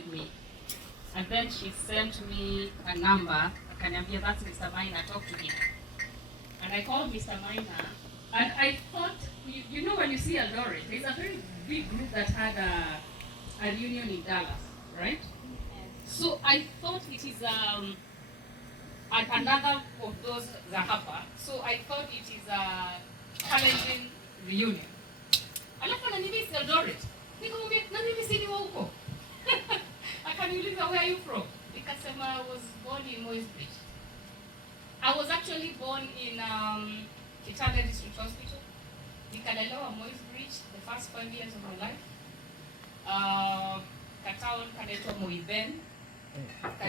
with me. And then she sent me a number, akaniambia, that's Mr. Maina, talk to him. And I called Mr. Maina, and I thought, you know when you see Eldoret, there's a very big group that had a reunion in Dallas, right? So I thought it is another of those Zahapa. So I thought it is a challenging reunion. Alafu ananiambia Eldoret. Nikamwambia na mimi si ni wa huko. Akaniuliza, where are you from? Nikasema I was born in Moisbridge. I was actually born in Kitale District Hospital. Nikalelewa Moisbridge the first 5 years of my life. Katown kanaitwa Moiben.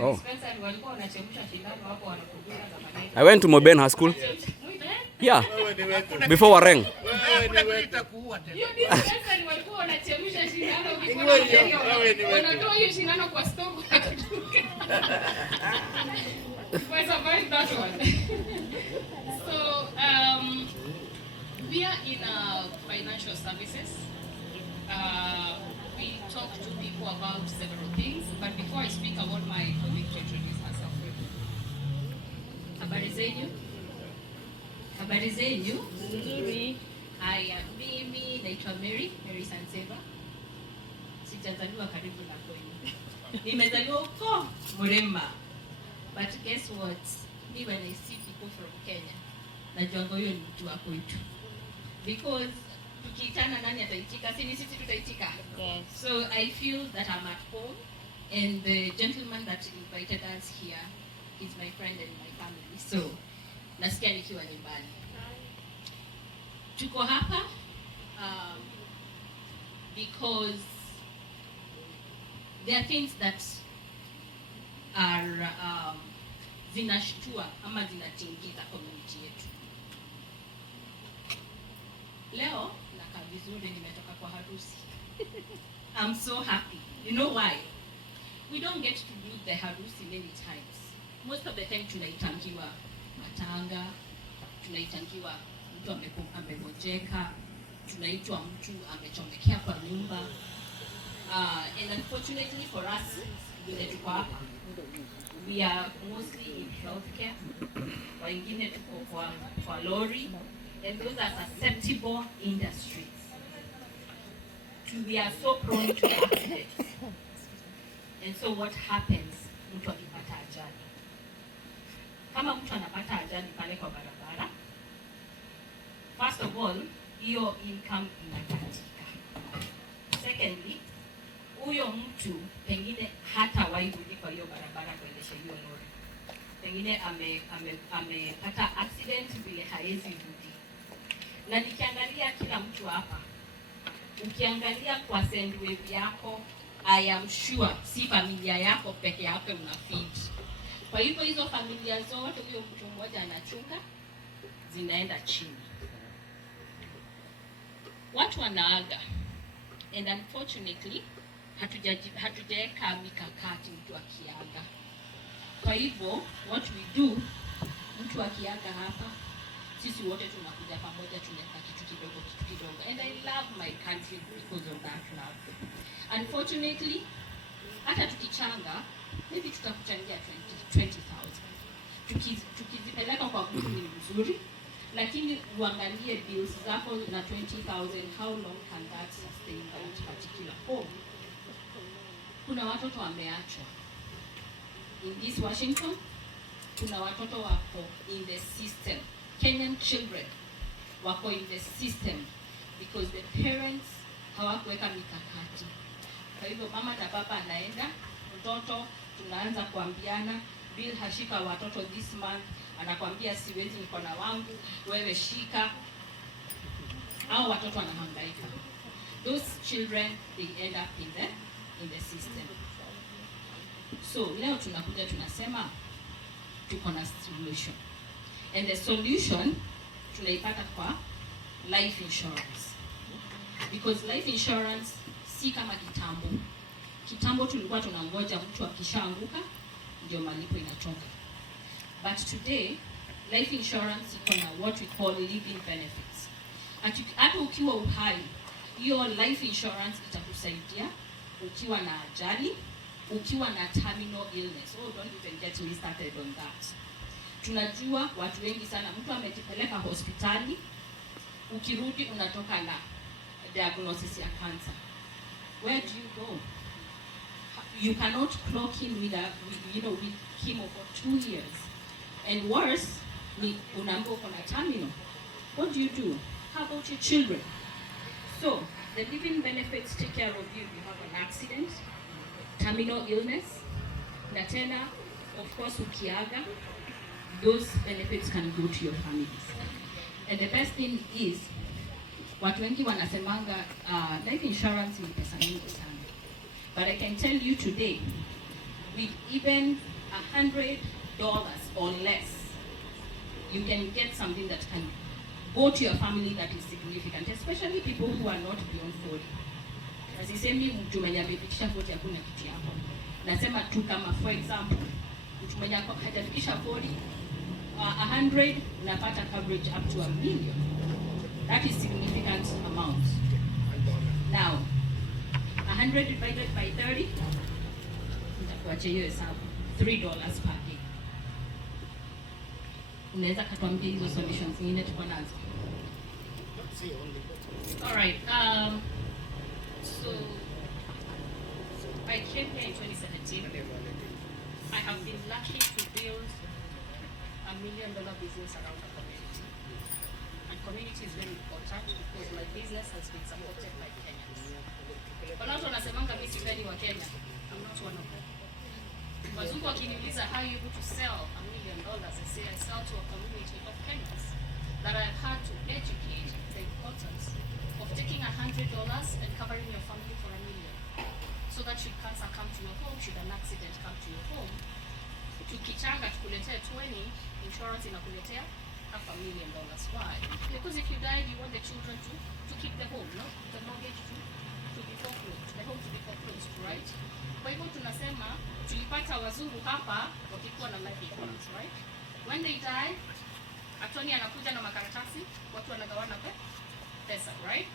Oh. Walikuwa wanachemsha shindano hapo wanakuja za maneno. I went to Moiben High School. Yeah. Before Wareng. Hiyo dispensary walikuwa wanachemsha shindano before wanatoa hiyo shindano kwa stove. I survived that one. So we are in financial services. We talk to people about several things, but before I speak, I want my colleague to introduce herself. Habari zenyu? Habari zenyu? Nzuri. Haya, mimi naitwa Mary Sanseva. Sijazaliwa karibu na kwenu. Nimezaliwa huko Muremba. But guess what? Me when I see people from Kenya, najua huyo ni mtu wa kwetu. Because tukiitana nani ataitika? Sisi tutaitika. Yes. So I feel that I'm at home, and the gentleman that invited us here is my friend and my family. So nasikia nikiwa nyumbani. Tuko hapa because there are things that are zinashtua ama zinatingiza community yetu. Leo nakaa vizuri, nimetoka kwa harusi. I'm so happy. You know why? We don't get to do the harusi many times. Most of the time tunaitangiwa matanga, tunaitangiwa mtu amegojeka, tunaitwa mtu amechomekea kwa nyumba. And unfortunately for us, we are mostly in healthcare. Wengine tuko kwa lorry, and those are susceptible industries. We are so prone to accidents. And so what happens? Mtu akipata ajali. Kama mtu anapata ajali pale kwa barabara, first of all, hiyo income inakatika. Secondly, huyo mtu pengine hata wairudi kwa hiyo barabara kuendesha hiyo lori. Pengine amepata accident vile haezi rudi. Na nikiangalia kila mtu hapa, ukiangalia kwa sendwave yako, I am sure si familia yako peke yako unafeed. Kwa hivyo hizo familia zote huyo mtu mmoja anachunga zinaenda chini. Watu wanaaga, and unfortunately hatujaweka mikakati mtu akiaga. Kwa hivyo what we do, mtu akiaga hapa, sisi wote tunakuja pamoja, tunaweka kitu kidogo. And I love my country because of that love. Unfortunately, hata tukichanga, maybe tutakuchangia 20,000. Tukizipeleka kwa mtu ni mzuri, lakini uangalie bills zako na 20,000, how long can that sustain that particular home? Kuna watoto wameachwa. In this Washington, kuna watoto wako in the system. Kenyan children wako in the system because the parents hawakuweka mikakati. Kwa hivyo mama na baba anaenda, mtoto tunaanza kuambiana, bill hashika watoto this month, anakuambia siwezi, niko na wangu, wewe shika. Hao watoto wanahangaika. Those children, they end up in the system. So leo tunakuja tunasema tuko na solution. And the solution tunaipata kwa life insurance. Because life insurance si kama kitambo. Kitambo tulikuwa tunangoja mtu akishaanguka ndio malipo inatoka. But today life insurance iko na what we call living benefits. Hata ukiwa uhai, hiyo life insurance itakusaidia ukiwa na ajali, ukiwa na terminal illness. Oh, don't even get me started on that. Tunajua watu wengi sana, mtu amejipeleka hospitali, ukirudi unatoka na diagnosis ya cancer. Where do you go? You cannot clock in with with chemo for 2 years. And worse, unaambiwa uko na terminal. What do? How about your children? So, the living benefits take care of you if you have an accident, terminal illness, na tena, of course, ukiaga, those benefits can go to your families. And the best thing is, watu wengi wanasemanga life insurance ni pesa nyingi sana. But I can tell you today, with even $100 or less, you can get something that can go to your family that is significant, especially people who are not beyond 40. Asisemi mtu mwenye amefikisha 40 hakuna kitu yako. Nasema tu kama for example, mtu mwenye hajafikisha 40, 100 unapata coverage up to $1 million. That is significant amount. Now, 100 divided by 30, nitakuacha hiyo hesabu, $3 per day. Unaweza katuambia hizo solutions zingine tuko nazo? All right. So I came here in 2017. I have been lucky to build $1 million business around the community. And community is very important because my business has been supported by Kenyans. Watu wanasemanga mimi sipendi wa Kenya. I'm not one of them. Wazungu wakiniuliza how you able to sell $1 million, I say I sell to a community of Kenyans that I've had to educate the importance of taking $100 and covering your family for $1 million. So that should cancer come to your home, should an accident come to your home, tukichanga tukuletea 20, insurance inakuletea $500,000. Why? Because if you died, you want the children to keep the home, no? The mortgage to be foreclosed, the home to be foreclosed, right? Kwa hivyo tunasema tulipata wazungu hapa wakikuwa na life insurance, right? When they die, attorney anakuja na makaratasi, watu wanagawana pesa, right?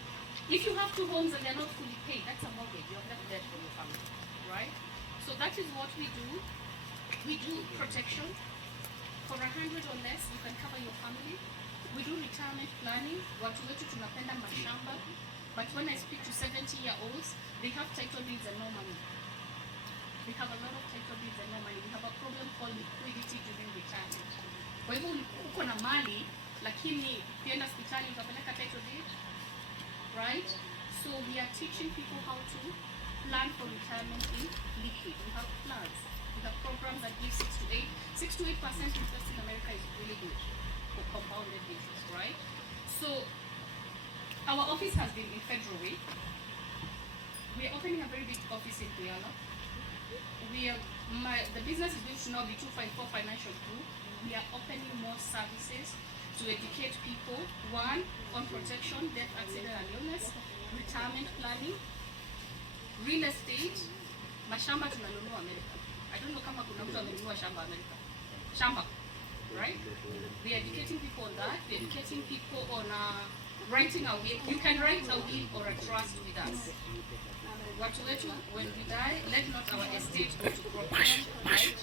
If you have 2 homes and they're not fully paid, that's a mortgage. You have left debt from your family, right? So that is what we do. We do protection. For 100 or less, you can cover your family. We do retirement planning. Watu wetu tunapenda mashamba. But when I speak to 70-year-olds, they have title deeds and no money. We have a lot of title deeds and no money. We have a problem called liquidity during retirement. Kwa hivyo uko na mali, lakini ukienda hospitali utapeleka title deed, right? So we are teaching people how to plan for retirement in liquid. We have plans. We have programs that give 6 to 8% interest in America is really good for compounded interest, right? So our office has been in February. We are opening a very big office in Guyana. The business is going to now be 254 Financial Group. We are opening more services to educate people, 1, on protection, death, accident and illness, retirement planning, real estate, mashamba tunanunua America. I don't know kama kuna mtu amenunua shamba America. Shamba, right? We are educating people on that. We are educating people on writing a will. You can write a will or a trust with us. Watu wetu, when we die, let not our estate go to problem, right?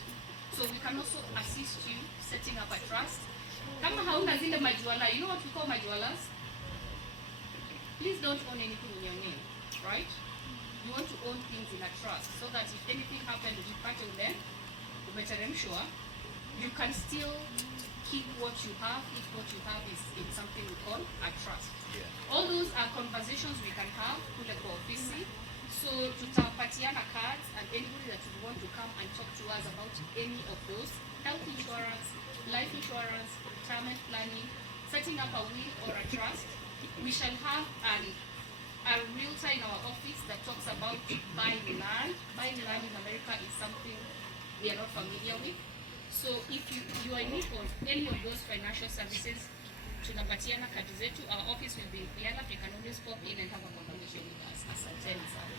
So we can also assist you setting up a trust. Kama hauna zile majuala, you know what we call majualas? Please don't own anything in your name, right? You want to own things in a trust so that if anything happens with part of them, sure you can still keep what you have if what you have is in something we call a trust. Yeah. All those are conversations we can have kule kwa ofisi. So tutapatiana cards and anybody that would want to come and talk to us about any of those, health insurance, life insurance, retirement planning, setting up a will or a trust. We shall have a realtor in our office that talks about buying land. Buying land in America is something we are not familiar with. So if you are in need of any of those financial services, tunapatiana kadi zetu. Our office will be in Guyana. You can always pop in and have a conversation with us. Asanteni sana.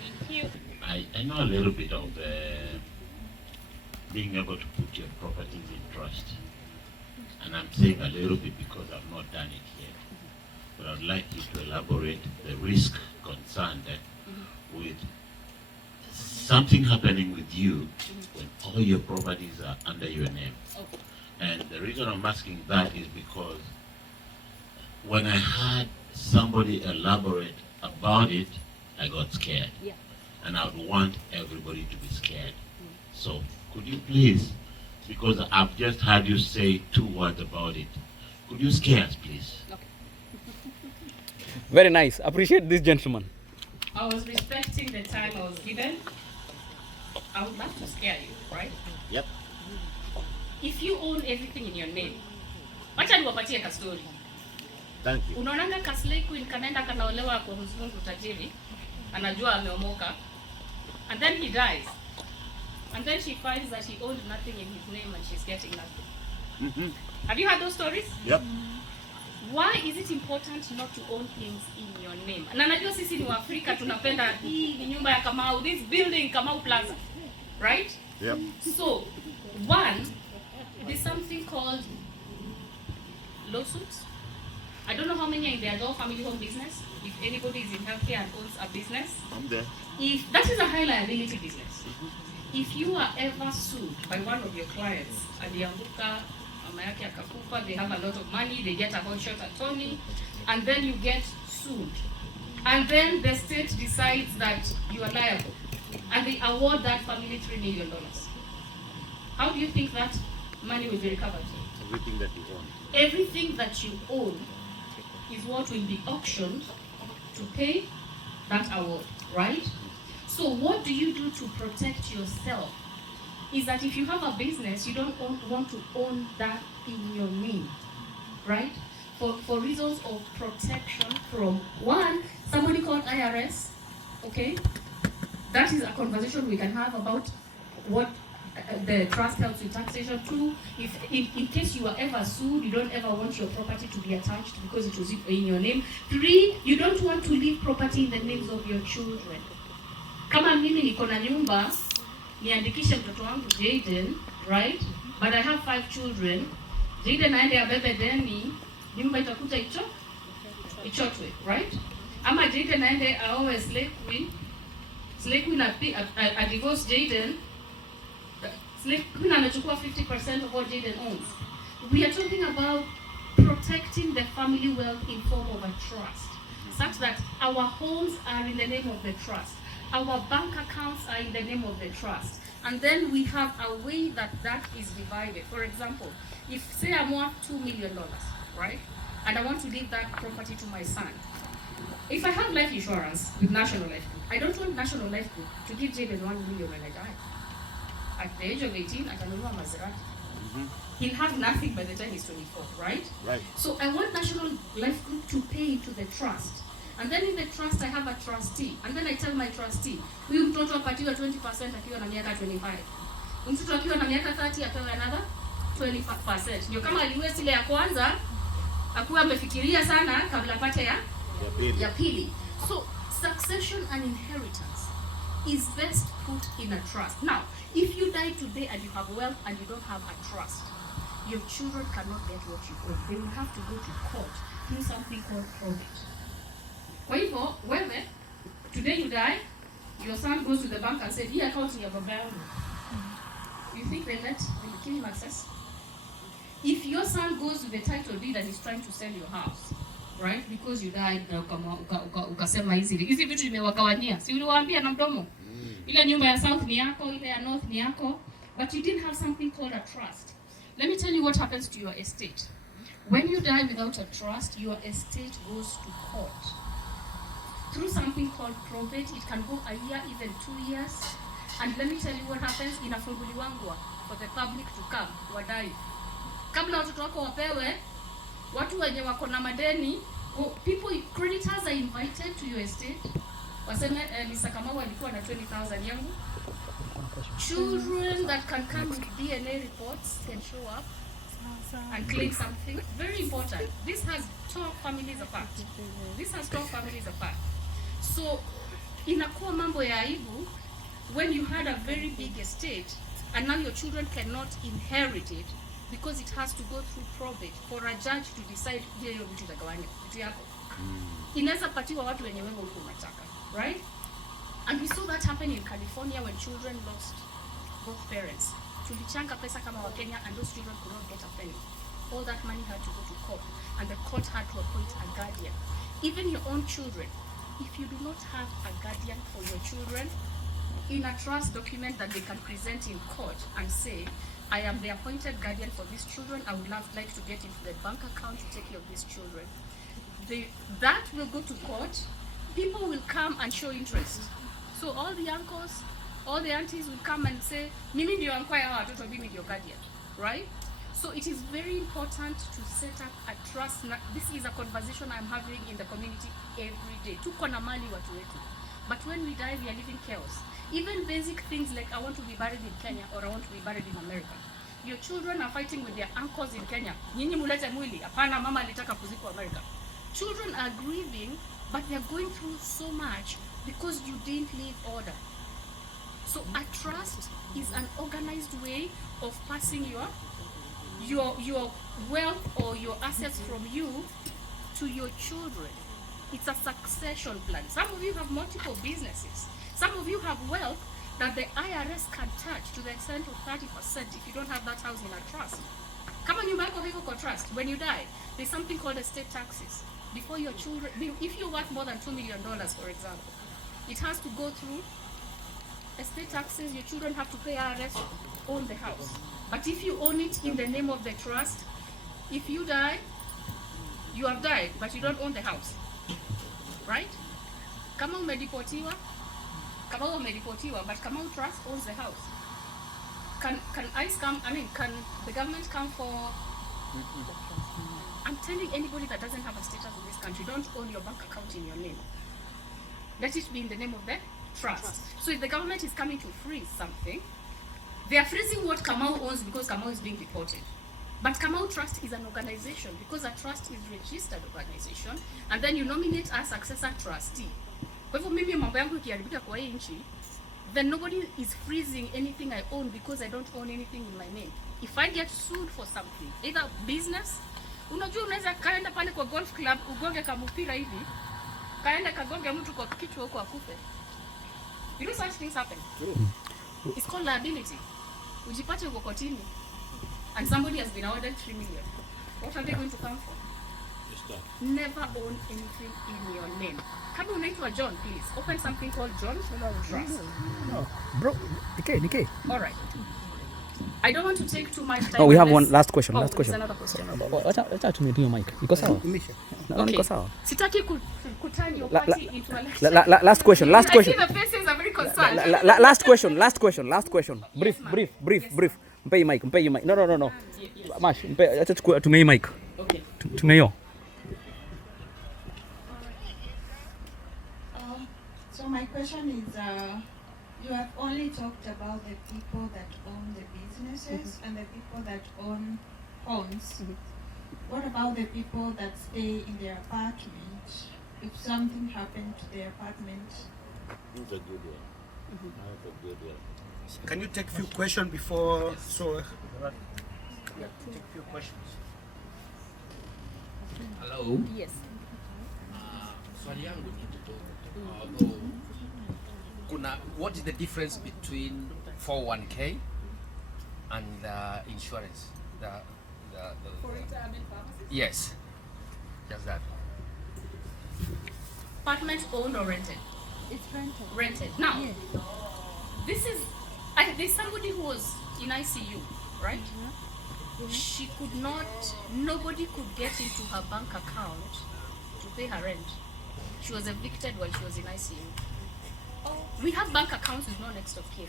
Thank you. I know a little bit of being able to put your properties in trust. And I'm saying a little bit because I've not done it yet. But I'd like you to elaborate the risk concern that with something happening with you when all your properties are under your name. Okay. And the reason I'm asking that is because when I had somebody elaborate about it, I got scared. Yeah. And I would want everybody to be scared. So could you please, because I've just heard you say 2 words about it, could you scare us, please? Okay. Very nice. Appreciate this gentleman. I was respecting the time I was given. I would love to scare you, right? Yep. If you own everything in your name, wacha niwapatie ka story. Thank you. Unaonanga Kasley Queen kanaenda kanaolewa kwa mzungu tajiri, anajua ameomoka, and then he dies. And then she finds that he owned nothing in his name and she's getting nothing. Have you heard those stories? Yep. Why is it important not to own things in your name? Na najua sisi ni Waafrika tunapenda hii ni nyumba ya Kamau, this building Kamau Plaza. Right? Yep. So, one, there's something called lawsuits. I don't know how many are in the adult family home business. If anybody is in healthcare and owns a business, I'm there. if that is a high liability business. If you are ever sued by one of your clients, alianguka, mama yake akakufa, they have a lot of money, they get a whole shot attorney, and then you get sued. And then the state decides that you are liable, and they award that family $3 million. How do you think that money will be recovered? Everything that you own. Everything that you own is what will be auctioned to pay that award, right? So what do you do to protect yourself? Is that if you have a business, you don't want to own that in your name, right? For reasons of protection from, one, somebody called IRS, okay? That is a conversation we can have about what the trust helps with taxation. Two, if in case you are ever sued, you don't ever want your property to be attached because it was in your name. Three, you don't want to leave property in the names of your children. Kama mimi niko na nyumba, niandikishe mtoto wangu Jaden, right? But I have 5 children. Jaden aende abebe deni, nyumba itakuja ichotwe, right? Ama Jaden aende aowe Slay Queen. Slay Queen a divorce Jaden. Slay Queen anachukua 50% of what Jaden owns. We are talking about protecting the family wealth in form of a trust, such that our homes are in the name of the trust. Our bank accounts are in the name of the trust. And then we have a way that is divided. For example, if say I'm worth $2 million, right? And I want to leave that property to my son. If I have life insurance with National Life Group, I don't want National Life Group to give Jaden $1 million when I die. At the age of 18, I can own a Maserati. He'll have nothing by the time he's 24, right? Right. So I want National Life Group to pay into the trust. And then in the trust, I have a trustee. And then I tell my trustee, huyu mtoto apatiwe 20% akiwa na miaka 25. Mtoto akiwa na miaka 30 apewe another 20%. Ndio kama aliwezi ile ya kwanza, akuwa amefikiria sana kabla apate ya pili. So succession and inheritance is best put in a trust. Now, if you die today and you have wealth and you don't have a trust, your children cannot get what you own. They will have to go to court, do something called probate. Kwa hivyo, wewe, today you die, your son goes to the bank and said, hii account ni ya baba yangu. You think they give him access? If your son goes to the title deed and is trying to sell your house, right? Because you died na ukasema hizi vitu nimewagawanyia. Si uliwaambia na mdomo? Ile nyumba ya south ni yako, ile ya north ni yako, but you didn't have something called a trust. Let me tell you what happens to your estate. When you die without a trust, your estate goes to court. Through something called probate, it can go a year, even 2 years. And let me tell you what happens, inafunguliwangwa for the public to come, wadai. Kabla watoto wako wapewe, watu wenye wako na madeni, people, creditors are invited to your estate. Waseme, Mr. Kamau alikuwa na 20,000 yangu. Children that can come with DNA reports can show up and claim something. Very important. This has torn families apart. So, inakuwa mambo ya aibu when you had a very big estate and now your children cannot inherit it because it has to go through probate for a judge to decide hiyo vitu itagawanya vitu yako. Inaweza patiwa watu wenye wewe uko unataka, right? And we saw that happen in California when children lost both parents. Tulichanga pesa kama wa Kenya, and those children could not get a penny. All that money had to go to court, and the court had to appoint a guardian. Even your own children, if you do not have a guardian for your children, in a trust document that they can present in court and say, I am the appointed guardian for these children, I would like to get into the bank account to take care of these children. That will go to court. People will come and show interest. So all the uncles, all the aunties will come and say, Mimi ndio ankwaya hawa watoto, mimi ndio guardian, right? So it is very important to set up a trust. This is a conversation I'm having in the community every day. Tuko na mali watu wetu. But when we die, we are living chaos. Even basic things like I want to be buried in Kenya or I want to be buried in America. Your children are fighting with their uncles in Kenya. Nyinyi mulete mwili. Hapana, mama alitaka kuzikwa America. Children are grieving, but they're going through so much because you didn't leave order. So a trust is an organized way of passing your wealth or your assets from you to your children. It's a succession plan. Some of you have multiple businesses. Some of you have wealth that the IRS can touch to the extent of 30% if you don't have that house in a trust. Kama nyumba yako haiko kwa trust, when you die, there's something called estate taxes. Before your children, if you're worth more than $2 million, for example, it has to go through estate taxes. Your children have to pay IRS, own the house. But if you own it in the name of the trust, if you die, you have died, but you don't own the house, right? Kama umedipotiwa, but Kamau Trust owns the house. Can ICE come? Can the government come for? I'm telling anybody that doesn't have a status in this country, don't own your bank account in your name. Let it be in the name of the trust. So if the government is coming to freeze something, they are freezing what Kamau owns because Kamau is being deported. But Kamau Trust is an organization because a trust is a registered organization, and then you nominate a successor trustee. Kwa hivyo mimi mambo yangu ikiharibika kwa hii nchi, then nobody is freezing anything I own because I don't own anything in my name. If I get sued for something, either business, unajua unaweza kaenda pale kwa golf club ugonge kamupira hivi, kaenda kagonge mtu kwa kichwa huko akufe. You know such things happen. It's called liability. Ujipate uko kotini and somebody has been awarded 3 million. What are they going to come for? Never own anything in your name. Kama unaitwa John, please open something called John Trust. No. Bro, Nike. All right. I don't want to take too much time. Oh, we have one last question. Last question. Another question. Wacha tumie hiyo mic. Iko sawa? No, okay. Iko sawa. Sitaki kuturn your party into a lecture. Last question. I see the faces are very concerned. Last question. Brief. Mpe mic. No. Mash, acha tumie mic. Okay. Tumie hiyo. So my question is, you have only talked about the people that own the businesses and the people that own homes. What about the people that stay in their apartment? If something happened to their apartment? It's a good one. That's a good one. Can you take a few questions before? So, take a few questions. Hello. Yes. Swali yangu ni although what is the difference between 401k and insurance? For retirement purposes? Yes. Just that. Apartment owned or rented? It's rented. Rented. Now, this is, there's somebody who was in ICU, right? She could not, nobody could get into her bank account to pay her rent. She was evicted while she was in ICU. We have bank accounts with no next of kin.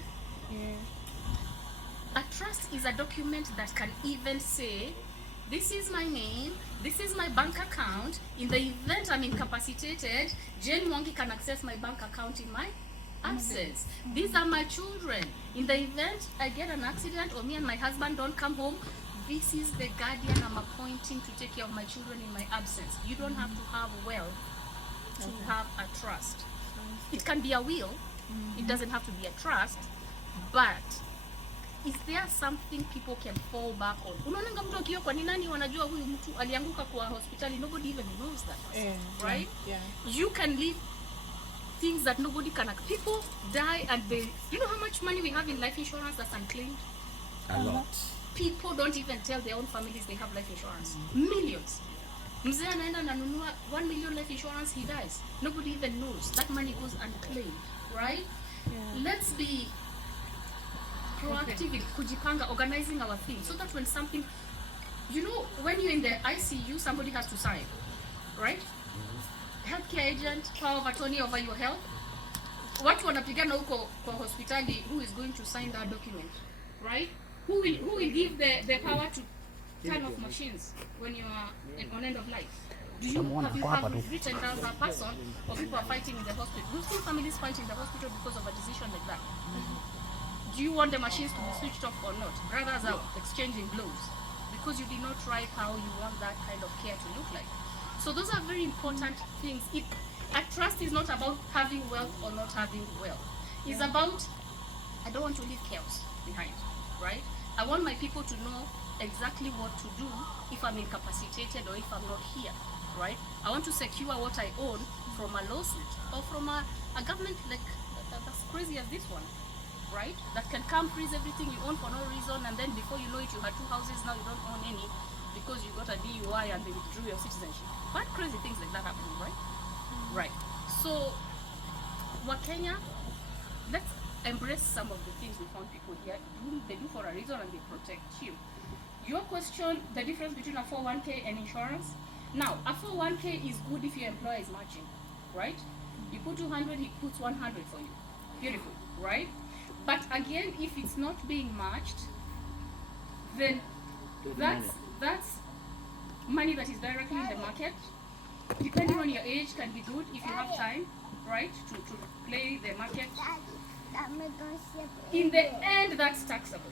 A trust is a document that can even say, this is my name, this is my bank account. In the event I'm incapacitated, Jane Mwangi can access my bank account in my absence. These are my children. In the event I get an accident or me and my husband don't come home, this is the guardian I'm appointing to take care of my children in my absence. You don't have to have wealth to have a trust. It can be a will, it doesn't have to be a trust, but is there something people can fall back on? Unaona mtu akiwa kwa nani wanajua huyu mtu alianguka kwa hospitali, nobody even knows that person, right? Yeah. You can live things that nobody can. People die and they. You know how much money we have in life insurance that's unclaimed? A lot. People don't even tell their own families they have life insurance. Millions. Mzee anaenda nanunua 1 million life insurance, he dies. Nobody even knows. That money goes unclaimed, right? Let's be proactive in kujipanga, organizing our things so that when something, you know, when you're in the ICU, somebody has to sign, right? Healthcare agent, power of attorney over your health. Watu wanapigana huko kwa hospitali, who is going to sign that document, right? Who will give the power to turn off machines when you are on end of life? Do you have written down that person, or people are fighting in the hospital? We've seen families fighting in the hospital because of a decision like that. Do you want the machines to be switched off or not? Brothers are exchanging blows because you did not write how you want that kind of care to look like. So those are very important things. A trust is not about having wealth or not having wealth. It's about, I don't want to leave chaos behind, right? I want my people to know exactly what to do if I'm incapacitated or if I'm not here, right? I want to secure what I own from a lawsuit or from a government like that's crazy as this one, right? That can come freeze everything you own for no reason, and then before you know it, you had 2 houses, now you don't own any because you got a DUI and they withdrew your citizenship. Quite crazy things like that happening, right? Right. So, Wakenya, let's embrace some of the things we found people here do. They do for a reason and they protect you. Your question, the difference between a 401k and insurance. Now, a 401k is good if your employer is matching, right? You put 200, he puts 100 for you. Beautiful, right? But again, if it's not being matched, then that's money that is directly in the market. Depending on your age, can be good if you have time, right, to play the market. In the end, that's taxable.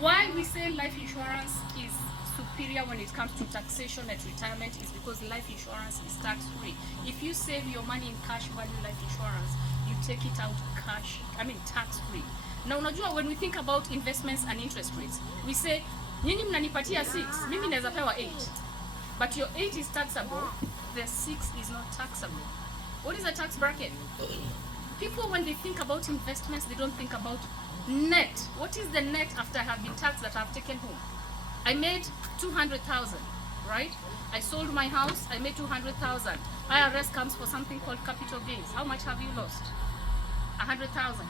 Why we say life insurance is superior when it comes to taxation at retirement is because life insurance is tax-free. If you save your money in cash value life insurance, you take it out tax-free. Now unajua, when we think about investments and interest rates, we say nyinyi mnanipatia 6, mimi naweza pewa 8. But your 8 is taxable, the 6 is not taxable. What is a tax bracket? People, when they think about investments, they don't think about net. What is the net after I have been taxed that I've taken home? I made 200,000, right? I sold my house, I made 200,000. IRS comes for something called capital gains. How much have you lost? 100,000.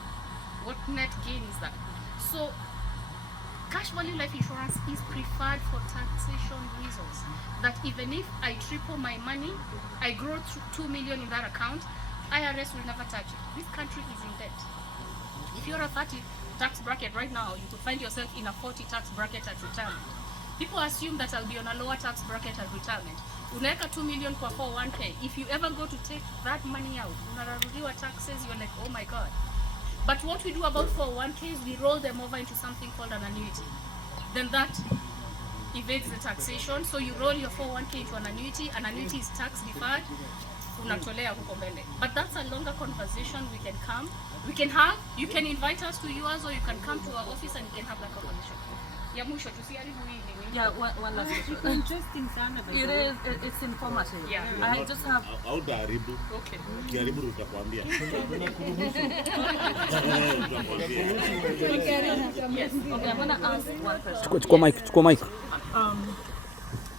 What net gain is that? So, cash value life insurance is preferred for taxation reasons. That even if I triple my money, I grow to 2 million in that account, IRS will never touch it. This country is in debt. If you're a 30 tax bracket right now, you could find yourself in a 40 tax bracket at retirement. People assume that I'll be on a lower tax bracket at retirement. Unaweka 2 million kwa 401k. If you ever go to take that money out, unararudiwa taxes, you're like, oh my God. But what we do about 401ks, we roll them over into something called an annuity. Then that evades the taxation. So you roll your 401k into an annuity is tax deferred, unatolea huko mbele. But that's a longer conversation we can have. You can invite us to yours, or you can come to our office and we can have that conversation. Ya mwisho tusiharibu hii nini. Yeah, one last question. Interesting sana. It is, it's informative. Yeah. I just have. Hautaharibu. Okay. Ukiharibu tutakwambia. Yes. Okay, I'm gonna ask one question. Chukua mic.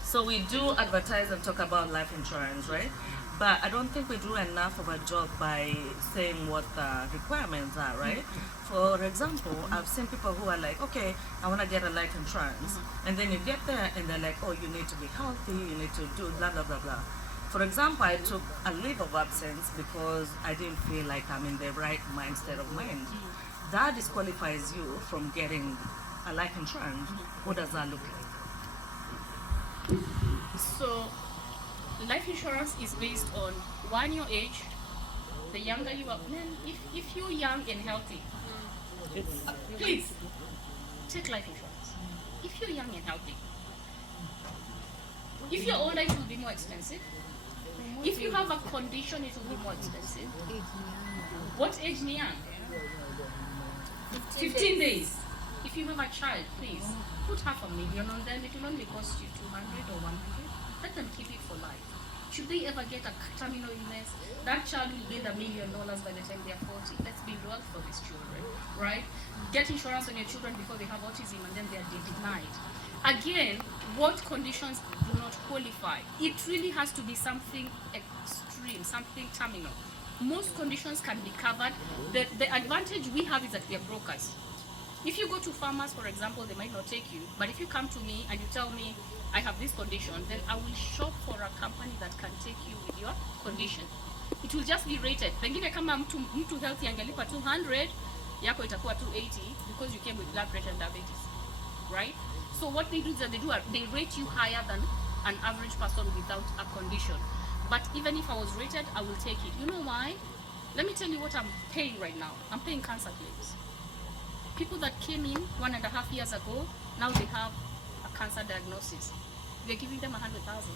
So we do advertise and talk about life insurance, right? But I don't think we do enough of a job by saying what the requirements are, right? For example, I've seen people who are like, okay, I want to get a life insurance. And then you get there and they're like, oh, you need to be healthy, you need to do blah, blah, blah, blah. For example, I took a leave of absence because I didn't feel like I'm in the right mindset of mind. That disqualifies you from getting a life insurance. What does that look like? So, life insurance is based on one, your age. The younger you are, man, if you're young and healthy, please take life insurance. If you're young and healthy. If you're older, it will be more expensive. If you have a condition, it will be more expensive. What age ni young? 15 days. If you have a child, please put $500,000 on them. It will only cost you 200 or 100. Let them keep it for life. should they ever get a terminal illness, that child will need $1 million by the time they're 40. Let's be real for these children, right? Get insurance on your children before they have autism and then they're denied. Again, what conditions do not qualify? It really has to be something extreme, something terminal. Most conditions can be covered. The advantage we have is that we are brokers. If you go to farmers, for example, they might not take you, but if you come to me and you tell me, I have this condition, then I will shop for a company that can take you with your condition. It will just be rated. Pengine kama mtu healthy angelipa 200, yako itakuwa 280 because you came with blood pressure and diabetes, right? So what they do is that they rate you higher than an average person without a condition. But even if I was rated, I will take it. You know why? Let me tell you what I'm paying right now. I'm paying cancer claims. People that came in 1.5 years ago, now they have a cancer diagnosis. We're giving them 100,000.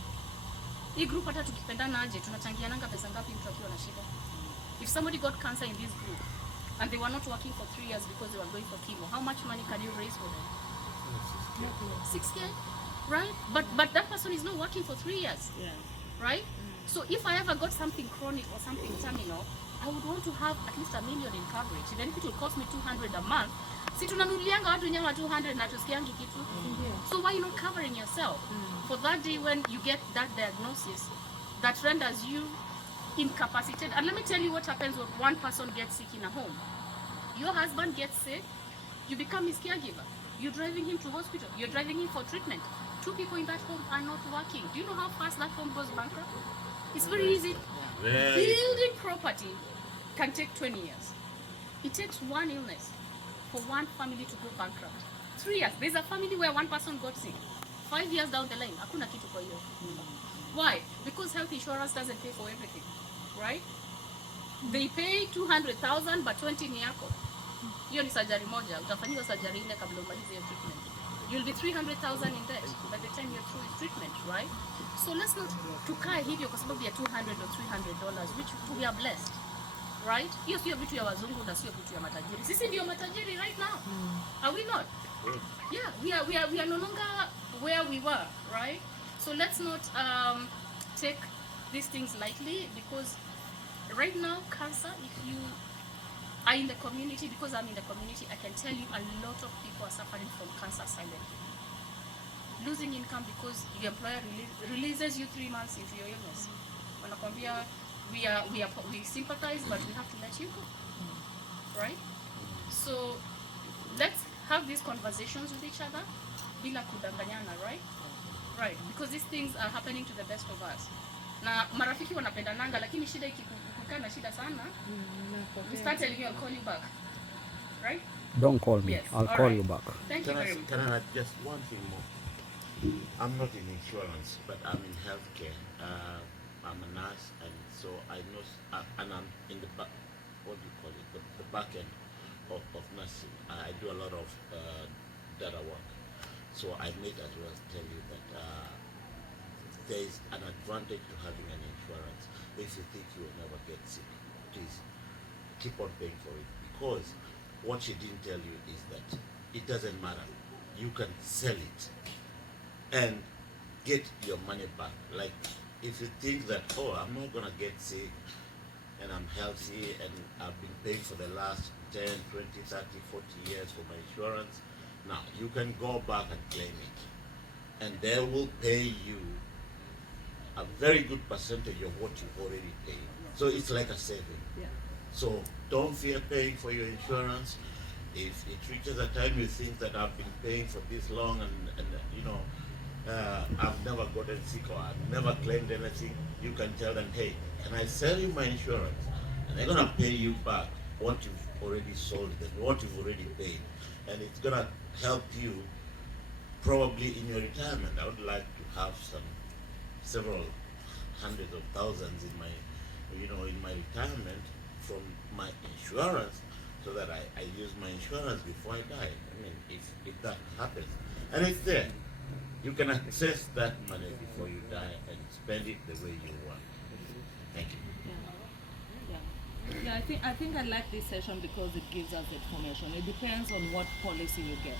Hii group hata tukipendana aje, tunachangiananga pesa ngapi mtu akiwa na shida? If somebody got cancer in this group and they were not working for 3 years because they were going for chemo, how much money can you raise for them? 6K, right? But that person is not working for 3 years, right? So if I ever got something chronic or something terminal, I would want to have at least $1 million in coverage. Even if it will cost me 200 a month, si tunanulianga watu nyama 200 na tusikiangi kitu. So why you not covering yourself for that day when you get that diagnosis that renders you incapacitated? And let me tell you what happens when one person gets sick in a home. Your husband gets sick, you become his caregiver. You're driving him to hospital. You're driving him for treatment. 2 people in that home are not working. Do you know how fast that home goes bankrupt? It's very easy. Building property can take 20 years. It takes one illness for one family to go bankrupt. 3 years. There's a family where one person got sick. 5 years down the line, hakuna kitu kwa hiyo. Why? Because health insurance doesn't pay for everything, right? They pay 200,000 but 20 ni yako. Hiyo ni surgery moja. Utafanyiwa surgery ile kabla umalize your treatment. You'll be 300,000 in debt by the time you're through with treatment, right? So let's not tukae hivyo kwa sababu ya $200 or $300, which we are blessed, right? Hiyo sio vitu ya wazungu na sio vitu ya matajiri. Sisi ndio matajiri right now. Are we not? Yeah, we are no longer where we were, right? So let's not take these things lightly, because right now cancer, if you are in the community, because I'm in the community, I can tell you a lot of people are suffering from cancer silently. Losing income because your employer releases you 3 months into your illness. Wanakwambia, we sympathize, but we have to let you go, right? So let's have these conversations with each other, bila kudanganyana, right? Right, because these things are happening to the best of us. Na marafiki wanapendananga, lakini shida ikikukaa na shida sana, we start telling you, I'll call you back, right? Don't call me. Yes. I'll All call right. you back. Thank you very much. Can I add just one thing more? I'm not in insurance, but I'm in healthcare. I'm a nurse, and so I know, and I'm in the back, what do you call it, the back end of nursing. I do a lot of data work. So I may as well tell you that there is an advantage to having an insurance. If you think you will never get sick, please keep on paying for it, because what she didn't tell you is that it doesn't matter. You can sell it and get your money back. Like, if you think that, oh, I'm not gonna get sick and I'm healthy and I've been paying for the last 10, 20, 30, 40 years for my insurance, now you can go back and claim it, and they will pay you a very good percentage of what you've already paid. So it's like a saving. So don't fear paying for your insurance. If it reaches a time you think that I've been paying for this long and you know, I've never gotten sick or I've never claimed anything, you can tell them, hey, can I sell you my insurance? And they're gonna pay you back what you've already sold them, what you've already paid. And it's gonna help you probably in your retirement. I would like to have several hundreds of thousands in my, in my retirement from my insurance, so that I use my insurance before I die. I mean, if that happens, and it's there, you can access that money before you die and spend it the way you want. Thank you. Yeah, I think I like this session because it gives us information. It depends on what policy you get.